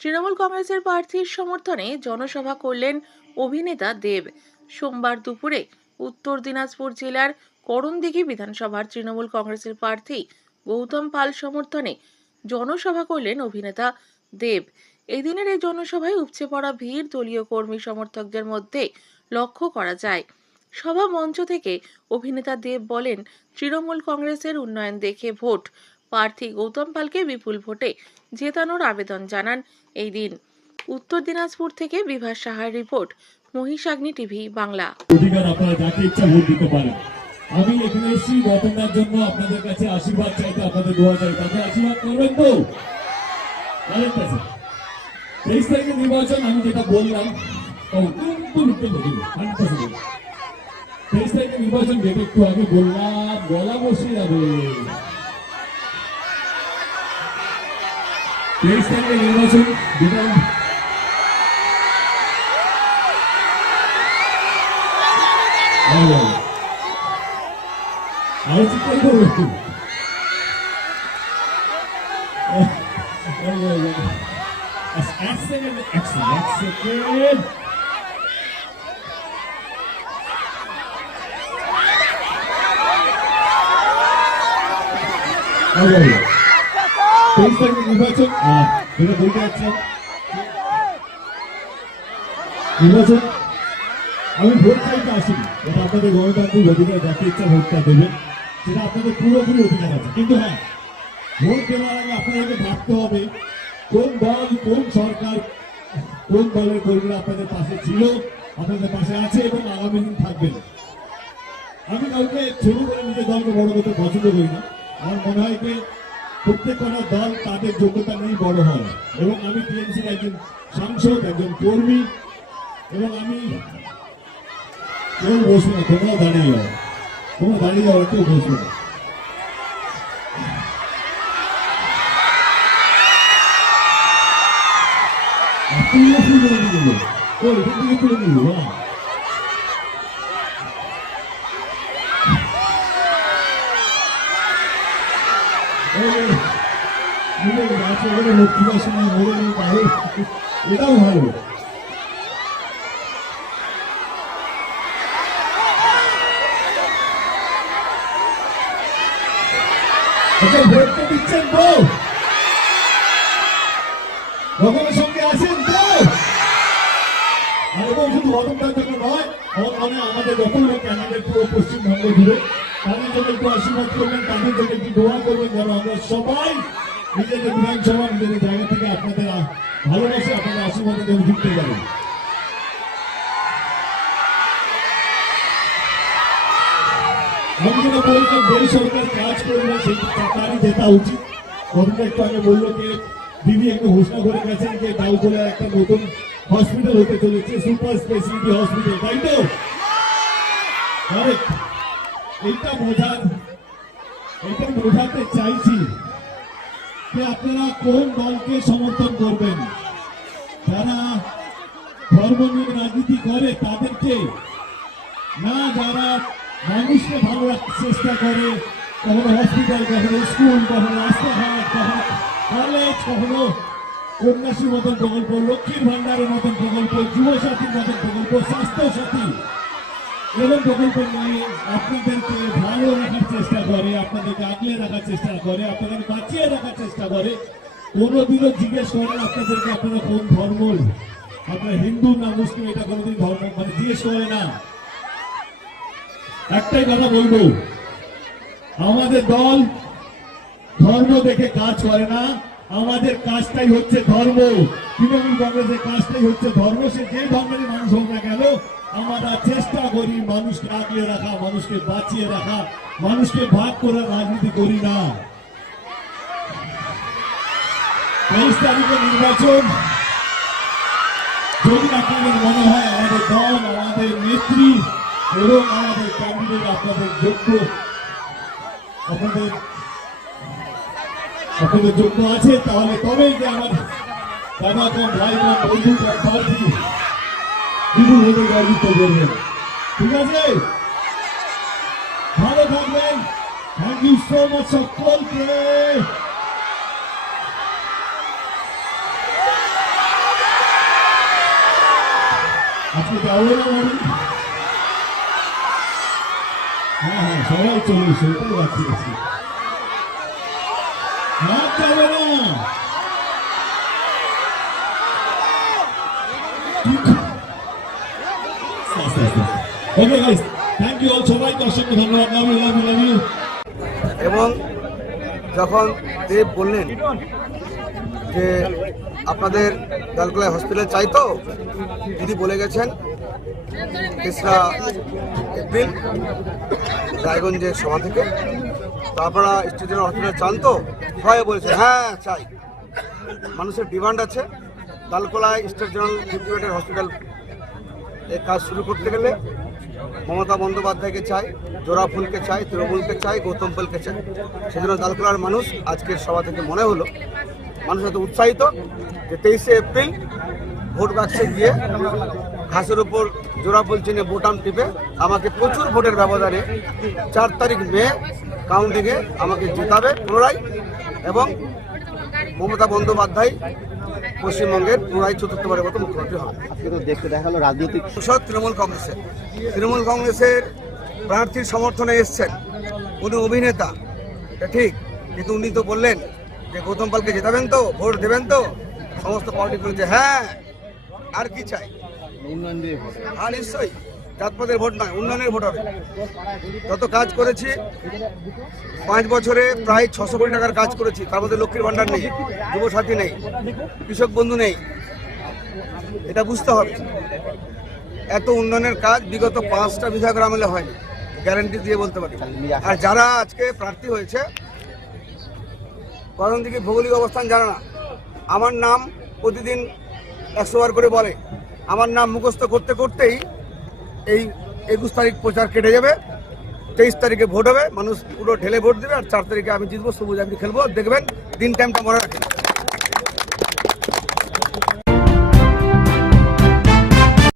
তৃণমূল কংগ্রেসের প্রার্থীর সমর্থনে জনসভা করলেন অভিনেতা দেব। সোমবার দুপুরে উত্তর দিনাজপুর জেলার করণদিঘি বিধানসভার তৃণমূল কংগ্রেসের প্রার্থী গৌতম পাল সমর্থনে জনসভা করলেন অভিনেতা দেব। এই দিনের এই জনসভায় উপচে পড়া ভিড় দলীয় কর্মী সমর্থকদের মধ্যে লক্ষ্য করা যায়। সভা মঞ্চ থেকে অভিনেতা দেব বলেন, তৃণমূল কংগ্রেসের উন্নয়ন দেখে ভোট, প্রার্থী গৌতম পালকে বিপুল ভোটে জেতানোর আবেদন জানান এই দিন। উত্তর দিনাজপুর থেকে বিভাস সাহার রিপোর্ট, মহিষাগ্নি টিভি বাংলা। অধিকার আপনারা যাকে ইচ্ছা ভোট দিতে পারেন। আমি এখানে এসেছি গতকালের জন্য আপনাদের কাছে আশীর্বাদ চাইতে, আপনাদের দোয়া চাই। তাকে আশীর্বাদ করবেন তো? 23 তারিখে নির্বাচন, আমি যেটা বললাম 23 তারিখে নির্বাচন যেটা একটু আগে বললাম, বলা বসে যাবে। 23 তারিখে নির্বাচন যেটা আরো চিন্তা করবো একটু। এক সেকেন্ড নির্বাচন যেটা বলতে যাচ্ছিলাম, নির্বাচন আমি ভোট চাইতে আসিনি। এটা আপনাদের গণতান্ত্রিক অধিকার, যাকে ইচ্ছা ভোটটা দেবেন, সেটা আপনাদের পুরোপুরি অধিকার আছে। কিন্তু হ্যাঁ, ভোট দেওয়ার আগে আপনাদেরকে ভাবতে হবে কোন দল, কোন সরকার, কোন দলের কর্মীরা আপনাদের পাশে ছিল, আপনাদের পাশে আছে এবং আগামী দিন থাকবেন। আমি কাউকে ছোট করে নিজের দলকে বড় করতে পছন্দ করি না। আমার মনে হয় যে প্রত্যেকটা দল তাদের যোগ্যতা নিয়েই বড় হয়, এবং আমি টিএমসির একজন সাংসদ, একজন কর্মী, এবং আমি কেউ বসবো না, তোমরাও দাঁড়িয়ে যাও, তোমরা দাঁড়িয়ে যাও, কেউ বসবো না। তুলে নিয়ে গেল, এখান থেকে তুলে নিল। এটাও ভালো। ভোটটা দিচ্ছেন তো? ভগবানের সঙ্গে আছেন তো? এবং শুধু ভগবানের জন্য নয়, মানে আমাদের যত লোক ক্যান্ডিডেট পুরো পশ্চিমবঙ্গ জুড়ে, তাদের জন্য একটু আশীর্বাদ করবেন, তাদের জন্য একটু দোয়া করবেন, যেন আমরা সবাই নিজেদের বিধানসভা, নিজেদের জায়গা থেকে আপনাদের ভালোবাসে, আপনাদের আশীর্বাদে যেন জিততে পারেন। আমি যেটা বললাম, যেই সরকার কাজ করবে সেই তারই জেতা উচিত। গতটা একটু আগে বললো যে দিদি একটু ঘোষণা করে গেছেন যে ডাউকোলায় একটা নতুন হসপিটাল হতে চলেছে, সুপার স্পেশালিটি হসপিটাল, তাই তো? এইটা বোঝাতে চাইছি যে আপনারা কোন দলকে সমর্থন করবেন। যারা ধর্ম নিয়ে রাজনীতি করে তাদেরকে না, যারা মানুষকে ভালো রাখতে চেষ্টা করে, কখনো হসপিটাল, কখনো স্কুল, কখনো রাস্তাঘাট, কখনো কলেজ, কখনো কন্যাশ্রীর মতন প্রকল্প, লক্ষ্মীর ভান্ডারের মতন প্রকল্প, যুবসাথীর মতন প্রকল্প, স্বাস্থ্য সাথী এবং প্রকল্প নিয়ে আপনাদেরকে ভালো রাখার চেষ্টা করে, আপনাদেরকে আগলে রাখার চেষ্টা করে, আপনাদের বাঁচিয়ে রাখার চেষ্টা করে। কোনোদিনও জিজ্ঞেস করেন আপনাদেরকে আপনারা কোন ধর্ম, আপনারা হিন্দু না মুসলিম, এটা কোনোদিন ধর্ম মানে জিজ্ঞেস করে না। একটাই কথা বলবো, আমাদের দল ধর্ম দেখে কাজ করে না, আমাদের কাজটাই হচ্ছে ধর্ম। তৃণমূল কংগ্রেসের কাজটাই হচ্ছে ধর্ম। সে যে ধর্মের মানুষ হোক না কেন, আমরা চেষ্টা করি মানুষকে আগলে রাখা, মানুষকে বাঁচিয়ে রাখা, মানুষকে ভাগ করে রাজনীতি করি না। 23 তারিখে নির্বাচন, যদি আপনাদের মনে হয় আমাদের দল, আমাদের নেত্রী এবং আমাদের ক্যান্ডিডেট আপনাদের যোগ্য, আপনাদের যোগ্য আছে, তাহলে তবেই যে আমার দাদা কম, ভাই কম, বন্ধু কম প্রার্থী বিপুল ভোটে জয়যুক্ত করবেন। ঠিক আছে, ভালো থাকবেন। থ্যাংক ইউ সো মাচ সকলকে। আজকে যাবো না বাড়ি? হ্যাঁ হ্যাঁ, সবাই চলে এসে ওটাই বাকি আছে। হাত যাবে না। Okay guys, thank you all, সবাইকে অসংখ্য ধন্যবাদ। Love you love you love you. এবং যখন দেব বললেন যে আপনাদের দালকোলায় হসপিটাল চাই, তো দিদি বলে গেছেন 3রা এপ্রিল রায়গঞ্জের সভা থেকে, তো আপনারা স্টেট জেনারেল হসপিটাল চান তো? সবাই বলেছে হ্যাঁ চাই। মানুষের ডিমান্ড আছে দালকোলায় স্টেট জেনারেল 50 বেডের হসপিটাল এই কাজ শুরু করতে গেলে মমতা বন্দ্যোপাধ্যায়কে চাই, জোড়াফুলকে চাই, তৃণমূলকে চাই, গৌতম পালকে চাই। সেজন্য দালকোলার মানুষ আজকের সভা থেকে মনে হলো মানুষ এত উৎসাহিত যে 23শে এপ্রিল ভোট বাক্সে গিয়ে ঘাসের উপর জোড়াফুল চিনে বোতাম টিপে আমাকে প্রচুর ভোটের ব্যবধানে 4 তারিখ মে কাউন্টিংয়ে আমাকে জেতাবে পুনরায়, এবং মমতা বন্দ্যোপাধ্যায় পশ্চিমবঙ্গের পুনরায় 4র্থবারের মতো মুখ্যমন্ত্রী হবে। দেখতে দেখালো রাজনৈতিক সংসদ তৃণমূল কংগ্রেসের প্রার্থীর সমর্থনে এসছেন। উনি অভিনেতা, এটা ঠিক, কিন্তু উনি তো বললেন যে গৌতম পালকে জেতাবেন তো, ভোট দেবেন তো? সমস্ত পার্টি বলেছে হ্যাঁ, আর কি চাই? উন্নয়ন দিয়ে আর নিশ্চয়ই জাতপাতের ভোট নয়, উন্নয়নের ভোট হবে। যত কাজ করেছি 5 বছরে প্রায় 600 কোটি টাকার কাজ করেছি, তার মধ্যে লক্ষ্মীর ভান্ডার নেই, যুবসাথী নেই, কৃষক বন্ধু নেই। এটা বুঝতে হবে। এত উন্নয়নের কাজ বিগত 5টা বিধায়কের আমলে হয়নি, গ্যারান্টি দিয়ে বলতে পারি। আর যারা আজকে প্রার্থী হয়েছে করণদিঘি ভৌগোলিক অবস্থান জানে না। আমার নাম প্রতিদিন 100 বার করে বলে, আমার নাম মুখস্থ করতে করতেই এই 21 তারিখ প্রচার কেটে যাবে, 23 তারিখে ভোট হবে, মানুষ পুরো ঢেলে ভোট দেবে, আর 4 তারিখে আমি জিতবো, সবুজ আমি খেলবো। দেখবেন, দিন টাইমটা মনে রাখেন।